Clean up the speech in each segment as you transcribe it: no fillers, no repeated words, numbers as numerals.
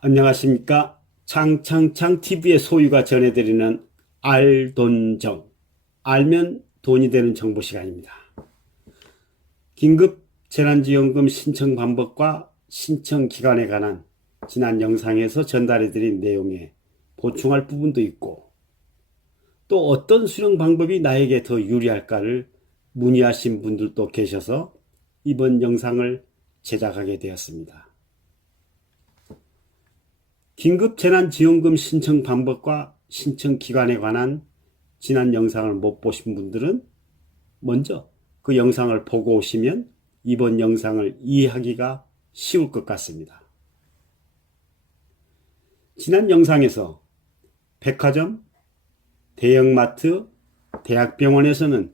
안녕하십니까. 창창창TV의 소유가 전해드리는 알돈정, 알면 돈이 되는 정보 시간입니다. 긴급 재난지원금 신청 방법과 신청 기간에 관한 지난 영상에서 전달해드린 내용에 보충할 부분도 있고, 또 어떤 수령 방법이 나에게 더 유리할까를 문의하신 분들도 계셔서 이번 영상을 제작하게 되었습니다. 긴급재난지원금 신청 방법과 신청 기간에 관한 지난 영상을 못 보신 분들은 먼저 그 영상을 보고 오시면 이번 영상을 이해하기가 쉬울 것 같습니다. 지난 영상에서 백화점, 대형마트, 대학병원에서는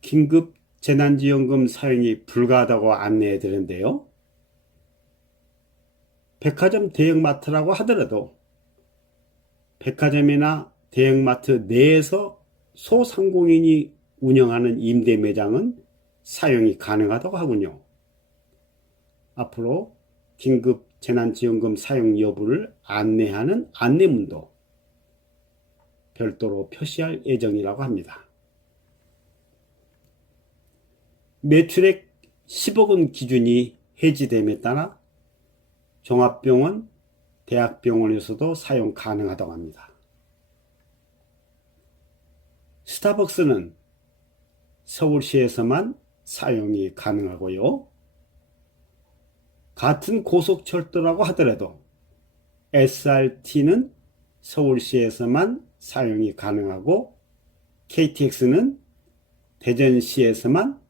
긴급재난지원금 사용이 불가하다고 안내해 드렸는데요. 백화점, 대형마트라고 하더라도 백화점이나 대형마트 내에서 소상공인이 운영하는 임대 매장은 사용이 가능하다고 하군요. 앞으로 긴급 재난지원금 사용 여부를 안내하는 안내문도 별도로 표시할 예정이라고 합니다. 매출액 10억 원 기준이 해지됨에 따라 종합병원, 대학병원에서도 사용 가능하다고 합니다. 스타벅스는 서울시에서만 사용이 가능하고요. 같은 고속철도라고 하더라도 SRT는 서울시에서만 사용이 가능하고 KTX는 대전시에서만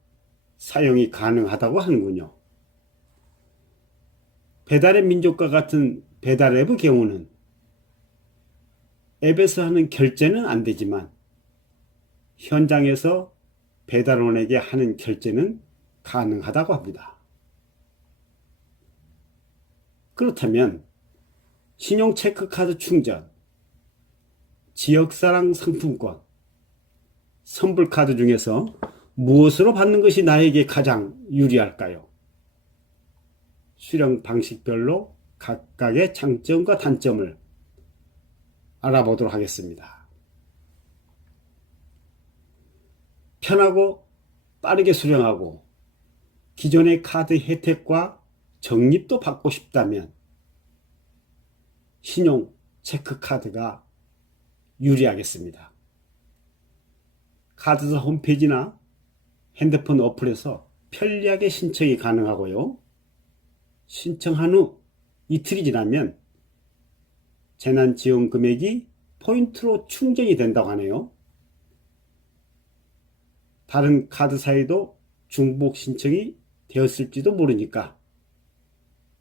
사용이 가능하다고 하는군요. 배달의 민족과 같은 배달앱의 경우는 앱에서 하는 결제는 안 되지만 현장에서 배달원에게 하는 결제는 가능하다고 합니다. 그렇다면 신용체크카드 충전, 지역사랑 상품권, 선불카드 중에서 무엇으로 받는 것이 나에게 가장 유리할까요? 수령 방식별로 각각의 장점과 단점을 알아보도록 하겠습니다. 편하고 빠르게 수령하고 기존의 카드 혜택과 적립도 받고 싶다면 신용 체크카드가 유리하겠습니다. 카드사 홈페이지나 핸드폰 어플에서 편리하게 신청이 가능하고요. 신청한 후 이틀이 지나면 재난지원 금액이 포인트로 충전이 된다고 하네요. 다른 카드사에도 중복 신청이 되었을지도 모르니까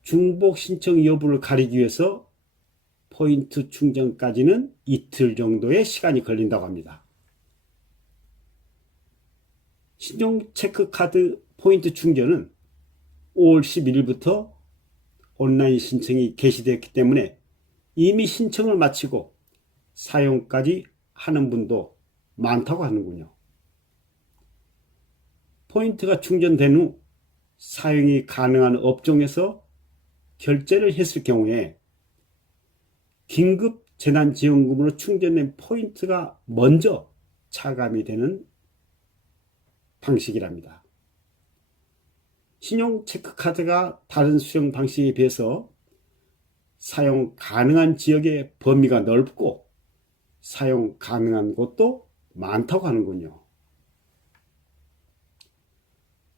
중복 신청 여부를 가리기 위해서 포인트 충전까지는 이틀 정도의 시간이 걸린다고 합니다. 신용체크카드 포인트 충전은 5월 11일부터 온라인 신청이 개시되었기 때문에 이미 신청을 마치고 사용까지 하는 분도 많다고 하는군요. 포인트가 충전된 후 사용이 가능한 업종에서 결제를 했을 경우에 긴급 재난지원금으로 충전된 포인트가 먼저 차감이 되는 방식이랍니다. 신용체크카드가 다른 수령 방식에 비해서 사용 가능한 지역의 범위가 넓고 사용 가능한 곳도 많다고 하는군요.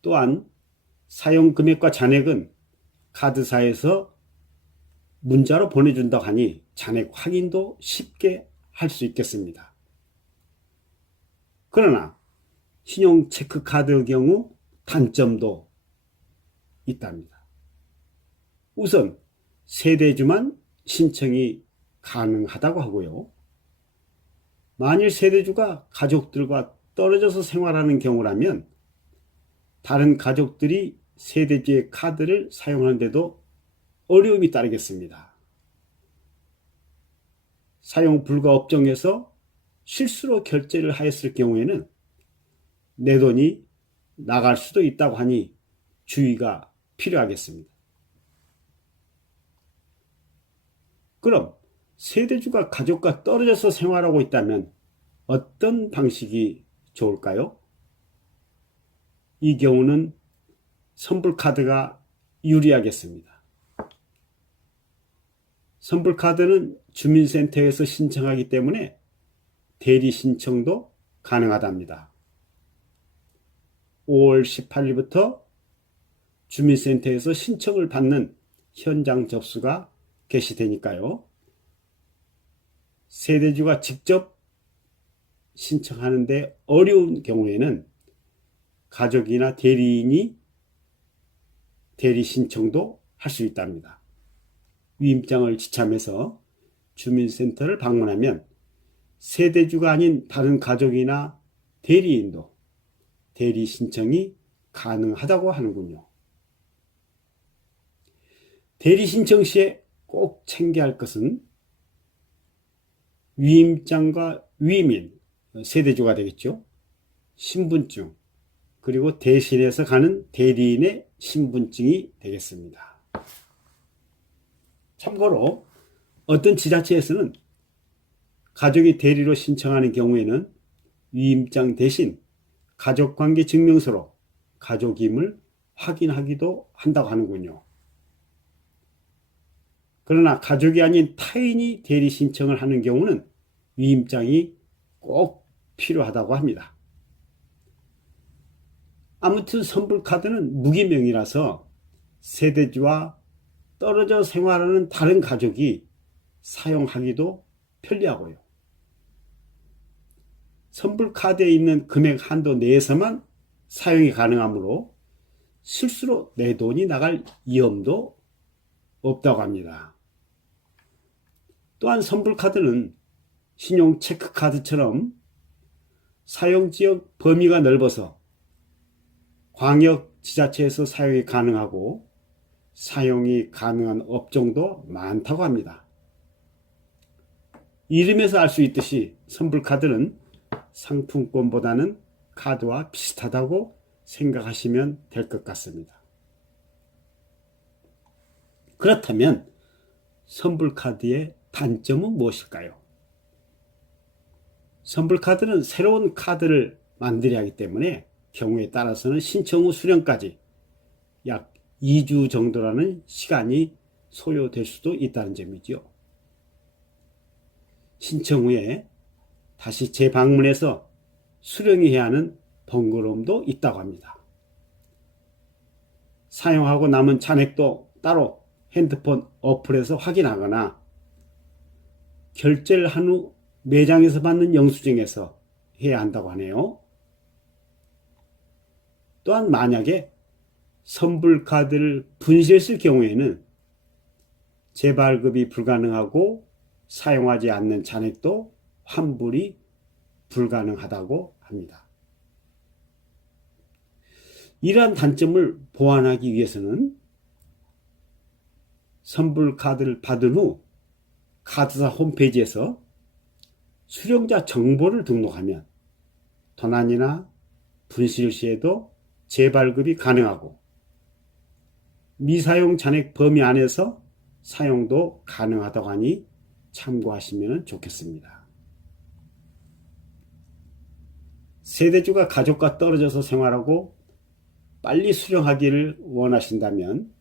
또한 사용 금액과 잔액은 카드사에서 문자로 보내준다고 하니 잔액 확인도 쉽게 할 수 있겠습니다. 그러나 신용체크카드의 경우 단점도 있답니다. 우선 세대주만 신청이 가능하다고 하고요. 만일 세대주가 가족들과 떨어져서 생활하는 경우라면 다른 가족들이 세대주의 카드를 사용하는데도 어려움이 따르겠습니다. 사용 불가 업종에서 실수로 결제를 하였을 경우에는 내 돈이 나갈 수도 있다고 하니 주의가 필요하겠습니다. 그럼 세대주가 가족과 떨어져서 생활하고 있다면 어떤 방식이 좋을까요? 이 경우는 선불카드가 유리하겠습니다. 선불카드는 주민센터에서 신청하기 때문에 대리 신청도 가능하답니다. 5월 18일부터 주민센터에서 신청을 받는 현장 접수가 개시되니까요. 세대주가 직접 신청하는데 어려운 경우에는 가족이나 대리인이 대리 신청도 할 수 있답니다. 위임장을 지참해서 주민센터를 방문하면 세대주가 아닌 다른 가족이나 대리인도 대리 신청이 가능하다고 하는군요. 대리 신청 시에 꼭 챙겨야 할 것은 위임장과 위임인, 세대주가 되겠죠. 신분증, 그리고 대신해서 가는 대리인의 신분증이 되겠습니다. 참고로 어떤 지자체에서는 가족이 대리로 신청하는 경우에는 위임장 대신 가족관계 증명서로 가족임을 확인하기도 한다고 하는군요. 그러나 가족이 아닌 타인이 대리 신청을 하는 경우는 위임장이 꼭 필요하다고 합니다. 아무튼 선불카드는 무기명이라서 세대주와 떨어져 생활하는 다른 가족이 사용하기도 편리하고요. 선불카드에 있는 금액 한도 내에서만 사용이 가능하므로 실수로 내 돈이 나갈 위험도 없다고 합니다. 또한 선불카드는 신용체크카드처럼 사용지역 범위가 넓어서 광역지자체에서 사용이 가능하고 사용이 가능한 업종도 많다고 합니다. 이름에서 알 수 있듯이 선불카드는 상품권보다는 카드와 비슷하다고 생각하시면 될 것 같습니다. 그렇다면 선불카드의 단점은 무엇일까요? 선불카드는 새로운 카드를 만들어야 하기 때문에 경우에 따라서는 신청 후 수령까지 약 2주 정도라는 시간이 소요될 수도 있다는 점이죠. 신청 후에 다시 재방문해서 수령해야 하는 번거로움도 있다고 합니다. 사용하고 남은 잔액도 따로 핸드폰 어플에서 확인하거나 결제를 한 후 매장에서 받는 영수증에서 해야 한다고 하네요. 또한 만약에 선불카드를 분실했을 경우에는 재발급이 불가능하고 사용하지 않는 잔액도 환불이 불가능하다고 합니다. 이러한 단점을 보완하기 위해서는 선불카드를 받은 후 카드사 홈페이지에서 수령자 정보를 등록하면 도난이나 분실 시에도 재발급이 가능하고 미사용 잔액 범위 안에서 사용도 가능하다고 하니 참고하시면 좋겠습니다. 세대주가 가족과 떨어져서 생활하고 빨리 수령하기를 원하신다면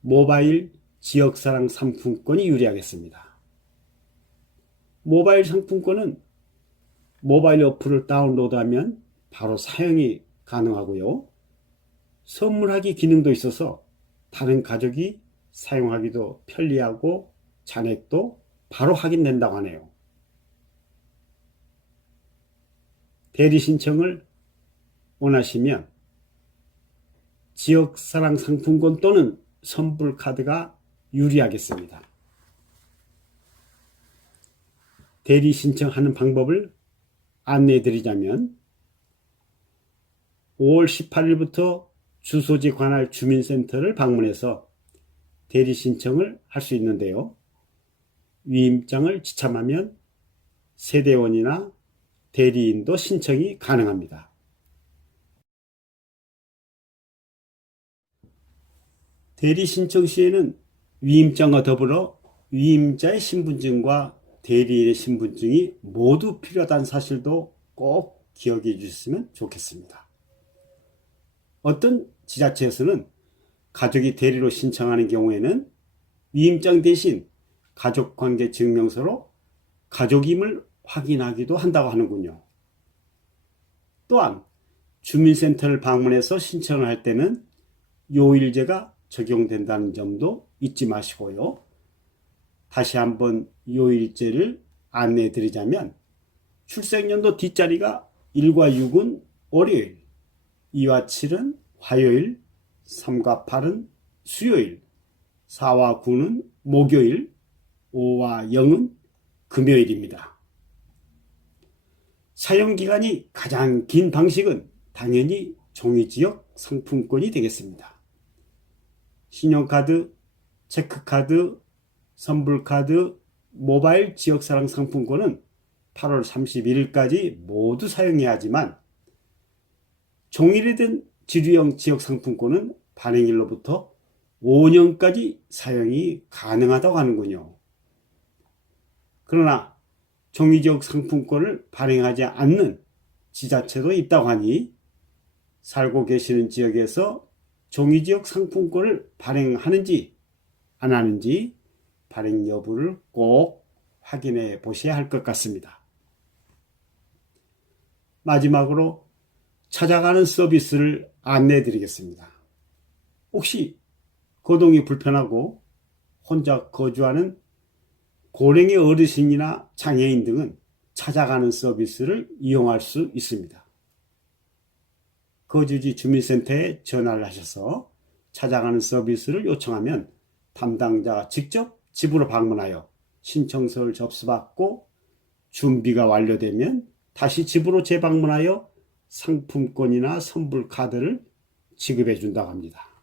모바일 지역사랑 상품권이 유리하겠습니다. 모바일 상품권은 모바일 어플을 다운로드하면 바로 사용이 가능하고요. 선물하기 기능도 있어서 다른 가족이 사용하기도 편리하고 잔액도 바로 확인된다고 하네요. 대리 신청을 원하시면 지역사랑 상품권 또는 선불카드가 유리하겠습니다. 대리 신청하는 방법을 안내해 드리자면 5월 18일부터 주소지 관할 주민센터를 방문해서 대리 신청을 할 수 있는데요. 위임장을 지참하면 세대원이나 대리인도 신청이 가능합니다. 대리 신청 시에는 위임장과 더불어 위임자의 신분증과 대리인의 신분증이 모두 필요하다는 사실도 꼭 기억해 주셨으면 좋겠습니다. 어떤 지자체에서는 가족이 대리로 신청하는 경우에는 위임장 대신 가족관계 증명서로 가족임을 확인하기도 한다고 하는군요. 또한 주민센터를 방문해서 신청을 할 때는 요일제가 적용된다는 점도 잊지 마시고요. 다시 한번 요일제를 안내해 드리자면 출생연도 뒷자리가 1과 6은 월요일, 2와 7은 화요일, 3과 8은 수요일, 4와 9는 목요일, 5와 0은 금요일입니다. 사용기간이 가장 긴 방식은 당연히 종이지역 상품권이 되겠습니다. 신용카드, 체크카드, 선불카드, 모바일 지역사랑 상품권은 8월 31일까지 모두 사용해야 하지만 종이로 된 지류형 지역상품권은 발행일로부터 5년까지 사용이 가능하다고 하는군요. 그러나 종이지역 상품권을 발행하지 않는 지자체도 있다고 하니 살고 계시는 지역에서 종이지역 상품권을 발행하는지 안 하는지 발행 여부를 꼭 확인해 보셔야 할 것 같습니다. 마지막으로 찾아가는 서비스를 안내해 드리겠습니다. 혹시 거동이 불편하고 혼자 거주하는 고령의 어르신이나 장애인 등은 찾아가는 서비스를 이용할 수 있습니다. 거주지 주민센터에 전화를 하셔서 찾아가는 서비스를 요청하면 담당자가 직접 집으로 방문하여 신청서를 접수받고 준비가 완료되면 다시 집으로 재방문하여 상품권이나 선불 카드를 지급해 준다고 합니다.